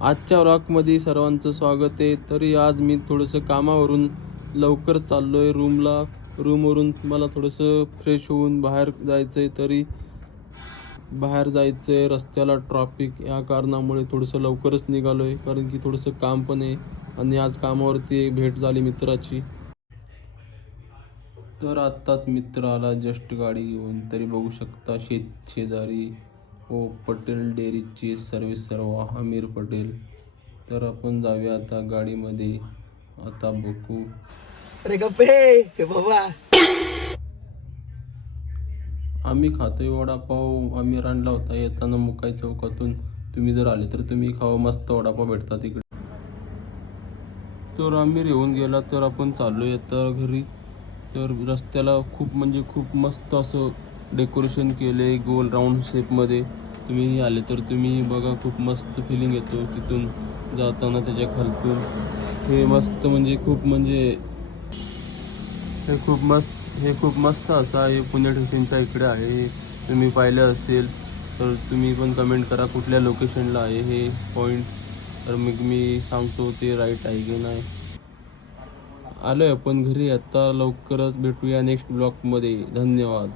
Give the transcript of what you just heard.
आजच्या व्लॉगमध्ये सर्वांचं स्वागत आहे. तरी आज मी थोडंसं कामावरून लवकर चाललो आहे रूमवरून मला थोडंसं फ्रेश होऊन बाहेर जायचं आहे. तरी बाहेर जायचं आहे, रस्त्याला ट्रॉफिक या कारणामुळे थोडंसं लवकरच निघालो आहे, कारण की थोडंसं काम पण आहे. आणि आज कामावरती एक भेट झाली मित्राची. तर आत्ताच मित्र आला जस्ट गाडी घेऊन. तरी बघू शकता शेजारी पटेल डेअरीचे सर्व्हिस सर्व आमिर पटेल. तर आपण जाऊया आता गाडीमध्ये. आता बघू. अरे गप्पे बाबा. आम्ही खातोय वडापाव. आम्ही आणला होता येताना मुकाई चौकातून. तुम्ही जर आले तर तुम्ही खावा, मस्त वडापाव भेटतात इकडे. तर आम्ही येऊन गेला तर आपण चाललोय आता घरी. तर रस्त्याला खूप मस्त असं डेकोरेशन केले गोल राऊंड शेपमध्ये. तुम्ही आले तर तुम्ही बघा, खूप मस्त फिलिंग येतो तिथून जाताना त्याच्या खालतून. हे मस्त म्हणजे हे खूप मस्त असं आहे. पुणे ठिकाणच्या इकडे आहे. तुम्ही पाहिलं असेल तर तुम्ही पण कमेंट करा कुठल्या लोकेशनला आहे हे पॉईंट. तर मग मी सांगतो ते राईट आहे की नाही. आलोय आपण घरी आता. लवकरच भेटूया नेक्स्ट ब्लॉगमध्ये. धन्यवाद.